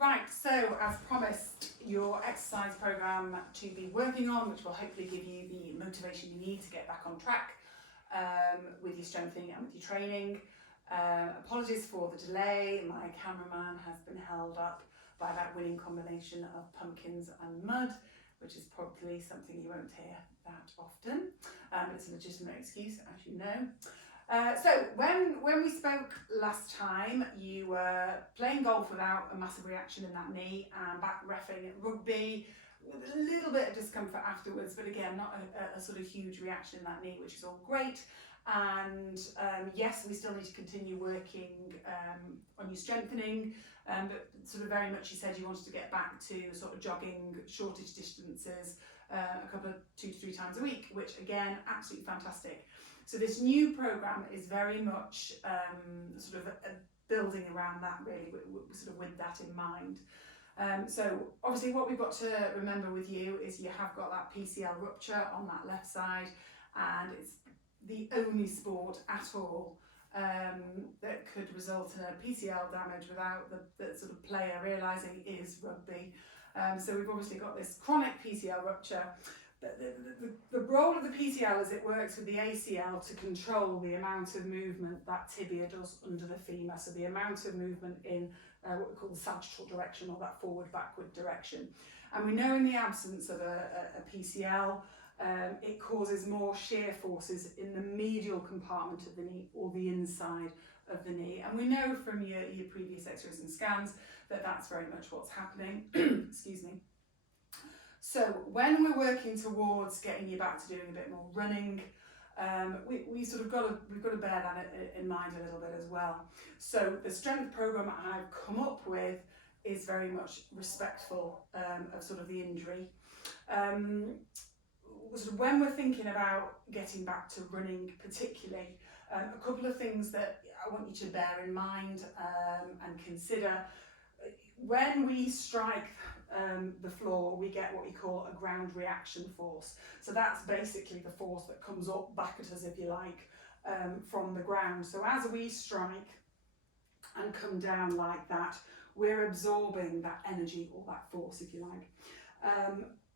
Right, so as promised, your exercise programme to be working on, which will hopefully give you the motivation you need to get back on track with your strengthening and with your training. Apologies for the delay, my cameraman has been held up by that winning combination of pumpkins and mud, which is probably something you won't hear that often. It's a legitimate excuse, as you know. So when we spoke last time, you were playing golf without a massive reaction in that knee and back reffing at rugby with a little bit of discomfort afterwards, but again, not a sort of huge reaction in that knee, which is all great. And yes, we still need to continue working on your strengthening, but sort of very much you said you wanted to get back to sort of jogging shortish distances a couple of 2 to 3 times a week, which again, absolutely fantastic. So this new programme is very much sort of building around that really, sort of with that in mind. So obviously what we've got to remember with you is you have got that PCL rupture on that left side, and it's the only sport at all that could result in a PCL damage without the sort of player realising is rugby. So we've obviously got this chronic PCL rupture. The role of the PCL is it works with the ACL to control the amount of movement that tibia does under the femur, so the amount of movement in what we call the sagittal direction, or that forward-backward direction. And we know in the absence of a PCL, it causes more shear forces in the medial compartment of the knee, or the inside of the knee. And we know from your previous x-rays and scans that that's very much what's happening. Excuse me. So when we're working towards getting you back to doing a bit more running, we've got to bear that in mind a little bit as well. So the strength program I've come up with is very much respectful of sort of the injury. Sort of when we're thinking about getting back to running particularly, a couple of things that I want you to bear in mind and consider. When we strike the floor, we get what we call a ground reaction force. So that's basically the force that comes up back at us, if you like, from the ground. So as we strike and come down like that, we're absorbing that energy, or that force, if you like.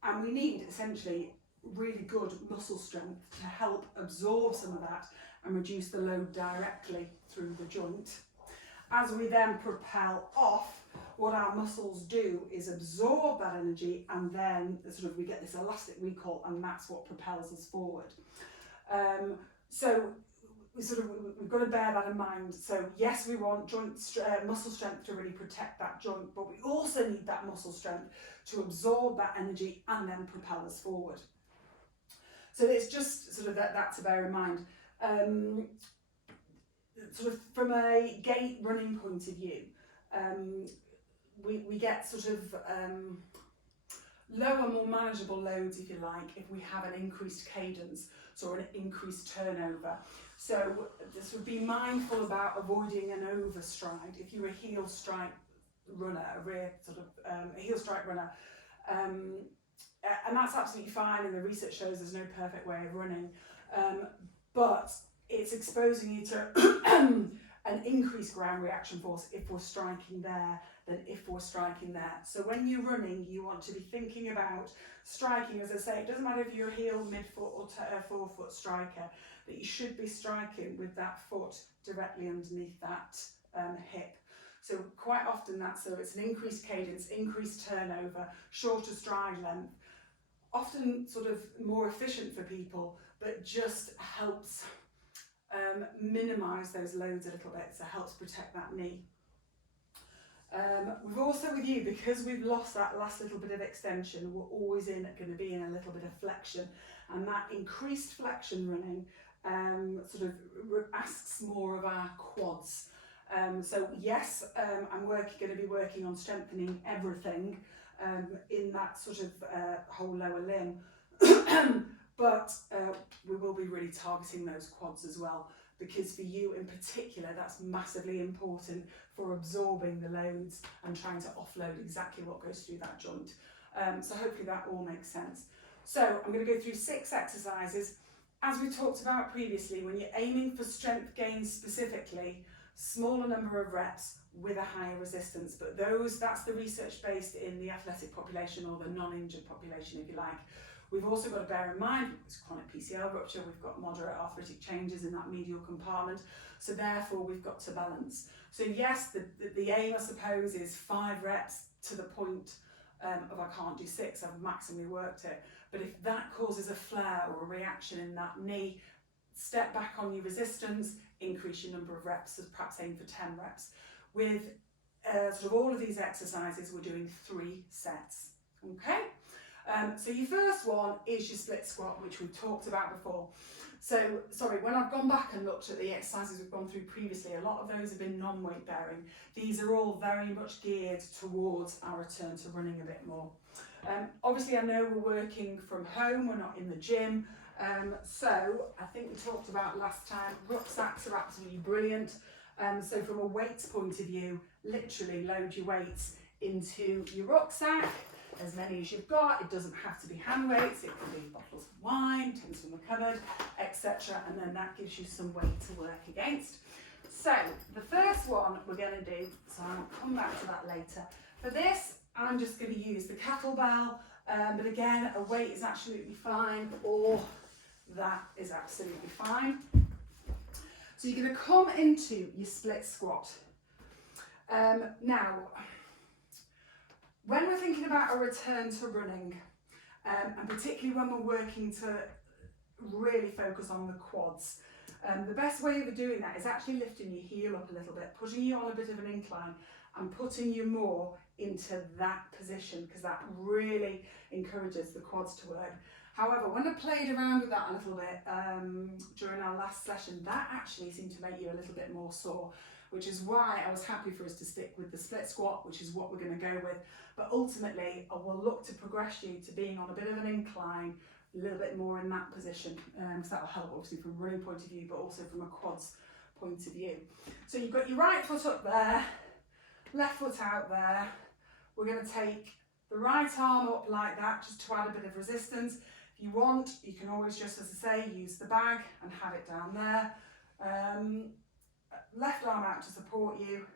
And we need essentially really good muscle strength to help absorb some of that and reduce the load directly through the joint. As we then propel off, what our muscles do is absorb that energy, and then sort of we get this elastic recall, and that's what propels us forward. So we've got to bear that in mind. So yes, we want muscle strength to really protect that joint, but we also need that muscle strength to absorb that energy and then propel us forward. So it's just sort of that to bear in mind. Sort of from a gait running point of view, we get sort of lower, more manageable loads, if you like, if we have an increased cadence, so an increased turnover. So this would be mindful about avoiding an overstride. If you're a heel strike runner, a heel strike runner, and that's absolutely fine, and the research shows there's no perfect way of running, but it's exposing you to an increased ground reaction force if we're striking there than if we're striking there. So when you're running, you want to be thinking about striking, as I say, it doesn't matter if you're a heel, mid-foot or forefoot striker, but you should be striking with that foot directly underneath that hip. So quite often it's an increased cadence, increased turnover, shorter stride length, often sort of more efficient for people, but just helps minimise those loads a little bit, so helps protect that knee. We've also, with you, because we've lost that last little bit of extension, we're always going to be in a little bit of flexion, and that increased flexion running sort of asks more of our quads. So yes, I'm going to be working on strengthening everything in that sort of whole lower limb. But we will be really targeting those quads as well, because for you in particular, that's massively important for absorbing the loads and trying to offload exactly what goes through that joint. So hopefully that all makes sense. So I'm going to go through 6 exercises. As we talked about previously, when you're aiming for strength gains specifically, smaller number of reps with a higher resistance, but that's the research based in the athletic population or the non-injured population, if you like. We've also got to bear in mind it's chronic PCL rupture, we've got moderate arthritic changes in that medial compartment, so therefore we've got to balance. So yes, the aim, I suppose, is 5 reps to the point of I can't do 6, I've maximally worked it. But if that causes a flare or a reaction in that knee, step back on your resistance, increase your number of reps, so perhaps aim for 10 reps. With sort of all of these exercises, we're doing 3 sets, okay? So your first one is your split squat, which we've talked about before. So, sorry, when I've gone back and looked at the exercises we've gone through previously, a lot of those have been non-weight bearing. These are all very much geared towards our return to running a bit more. Obviously, I know we're working from home, we're not in the gym. So I think we talked about last time, rucksacks are absolutely brilliant. So from a weights point of view, literally load your weights into your rucksack, as many as you've got. It doesn't have to be hand weights, it can be bottles of wine, tins from the cupboard, etc. And then that gives you some weight to work against. So the first one we're going to do, so I'll come back to that later. For this, I'm just going to use the kettlebell, but again, a weight is absolutely fine, or that is absolutely fine. So you're going to come into your split squat. Now, when we're thinking about a return to running, and particularly when we're working to really focus on the quads, the best way of doing that is actually lifting your heel up a little bit, putting you on a bit of an incline and putting you more into that position, because that really encourages the quads to work. However, when I played around with that a little bit during our last session, that actually seemed to make you a little bit more sore, which is why I was happy for us to stick with the split squat, which is what we're going to go with. But ultimately, I will look to progress you to being on a bit of an incline, a little bit more in that position, because that will help obviously from a running point of view, but also from a quads point of view. So you've got your right foot up there, left foot out there. We're going to take the right arm up like that, just to add a bit of resistance. If you want, you can always just, as I say, use the bag and have it down there. Left arm out to support you.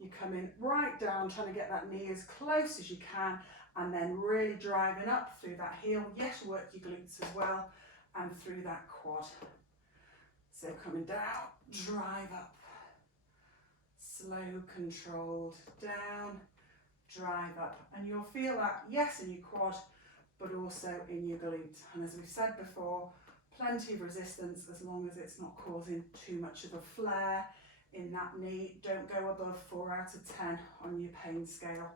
You come in right down, trying to get that knee as close as you can, and then really driving up through that heel. Yes, work your glutes as well, and through that quad. So coming down, drive up. Slow, controlled, down, drive up. And you'll feel that, yes, in your quad, but also in your glute. And as we've said before, plenty of resistance as long as it's not causing too much of a flare in that knee. Don't go above 4 out of 10 on your pain scale.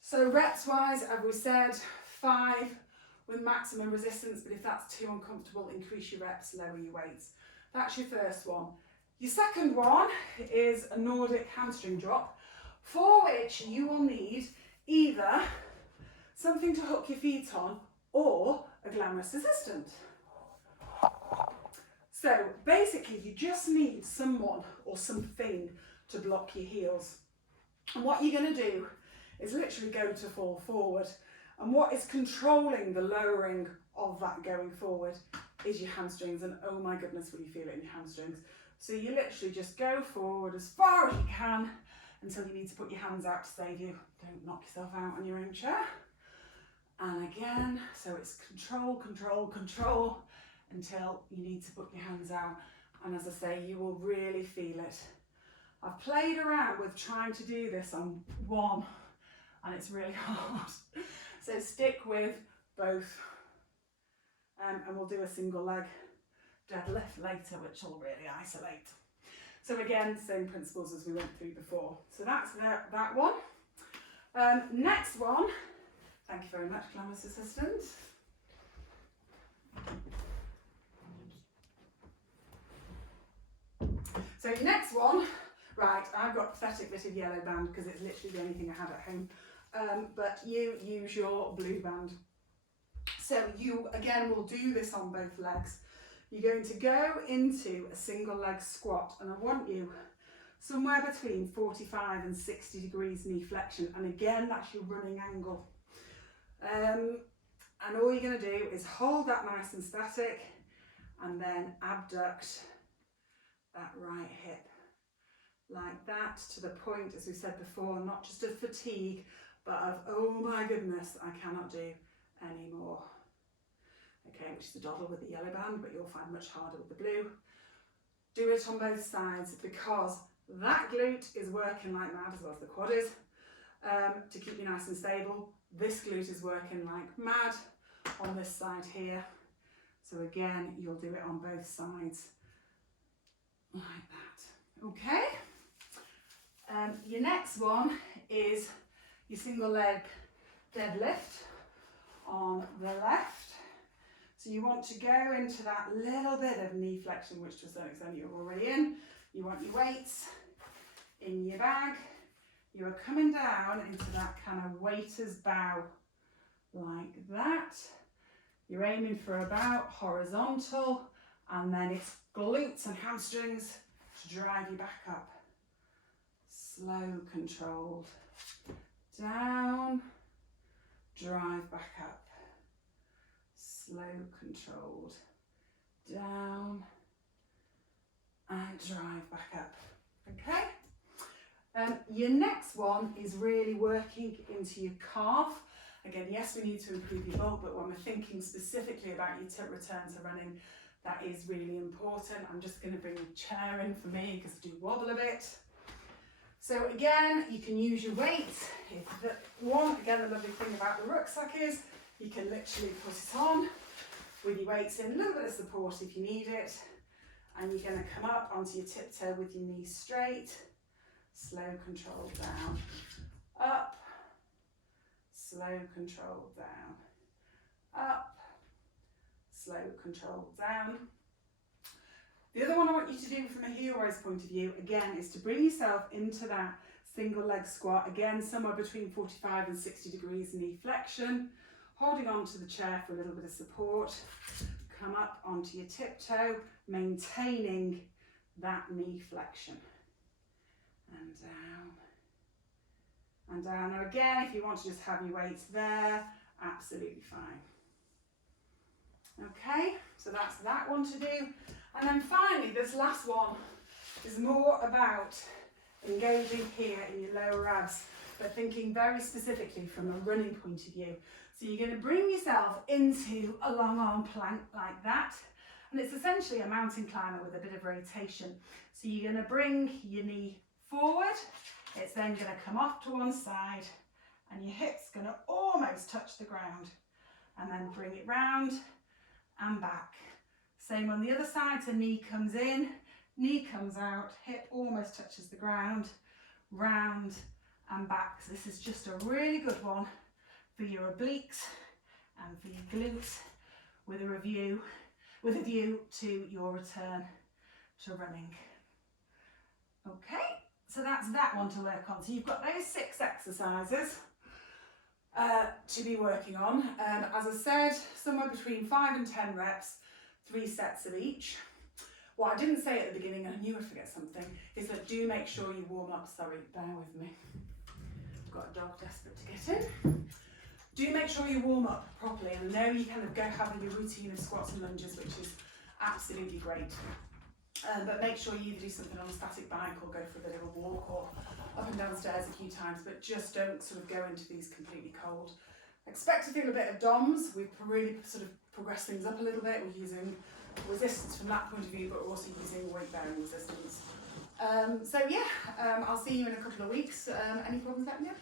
So reps wise, as we said, 5 with maximum resistance, but if that's too uncomfortable, increase your reps, lower your weights. That's your first one. Your second one is a Nordic hamstring drop, for which you will need either something to hook your feet on or a glamorous assistant. So basically you just need someone or something to block your heels. And what you're going to do is literally go to fall forward. And what is controlling the lowering of that going forward is your hamstrings. And oh my goodness, will you feel it in your hamstrings. So you literally just go forward as far as you can until you need to put your hands out to save you. Don't knock yourself out on your own chair. And again, so it's control, control, control until you need to put your hands out. And as I say, you will really feel it. I've played around with trying to do this on one, and it's really hard. So stick with both. And we'll do a single leg deadlift later, which will really isolate. So again, same principles as we went through before. So that's that one. Next one, thank you very much, Glamorous Assistant. So your next one, right, I've got a pathetic bit of yellow band because it's literally the only thing I have at home, but you use your blue band. So you, again, will do this on both legs. You're going to go into a single leg squat, and I want you somewhere between 45 and 60 degrees knee flexion, and again, that's your running angle. And all you're going to do is hold that nice and static, and then abduct that right hip like that, to the point, as we said before, not just of fatigue, but of, oh my goodness, I cannot do anymore. Okay, which is the doddle with the yellow band, but you'll find much harder with the blue. Do it on both sides, because that glute is working like mad, as well as the quad is, to keep you nice and stable. This glute is working like mad on this side here. So again, you'll do it on both sides like that. Okay. Your next one is your single leg deadlift on the left. So you want to go into that little bit of knee flexion, which to a certain extent you're already in. You want your weights in your bag. You are coming down into that kind of waiter's bow like that. You're aiming for about horizontal, and then it's glutes and hamstrings to drive you back up. Slow, controlled. Down, drive back up. Slow, controlled. Down, and drive back up. Okay? Your next one is really working into your calf. Again, yes, we need to improve your bulk, but when we're thinking specifically about your return to running, that is really important. I'm just going to bring the chair in for me because I do wobble a bit. So again, you can use your weights. Again, the lovely thing about the rucksack is you can literally put it on with your weights in, a little bit of support if you need it. And you're going to come up onto your tiptoe with your knees straight. Slow, control down. Up. Slow, control down. Up. Slow, control down. The other one I want you to do from a heel raise point of view, again, is to bring yourself into that single leg squat. Again, somewhere between 45 and 60 degrees knee flexion. Holding on to the chair for a little bit of support. Come up onto your tiptoe, maintaining that knee flexion. And down. And down. Now again, if you want to just have your weights there, absolutely fine. Okay, so that's that one to do. And then finally, this last one is more about engaging here in your lower abs, but thinking very specifically from a running point of view. So you're going to bring yourself into a long arm plank like that. And it's essentially a mountain climber with a bit of rotation. So you're going to bring your knee forward. It's then going to come off to one side and your hip's going to almost touch the ground. And then bring it round and back. Same on the other side, so knee comes in, knee comes out, hip almost touches the ground, round and back. So this is just a really good one for your obliques and for your glutes with a view to your return to running. Okay, so that's that one to work on. So you've got those 6 exercises to be working on. As I said, somewhere between 5 and 10 reps, 3 sets of each. What I didn't say at the beginning, and I knew I'd forget something, is that do make sure you warm up. Sorry, bear with me. I've got a dog desperate to get in. Do make sure you warm up properly, and I know you kind of go having your routine of squats and lunges, which is absolutely great. But make sure you either do something on a static bike or go for a bit of a walk or up and down stairs a few times, but just don't sort of go into these completely cold. Expect to feel a bit of DOMS. We've really sort of progressed things up a little bit. We're using resistance from that point of view, but we're also using weight bearing resistance. So yeah, I'll see you in a couple of weeks. Any problems, let me know.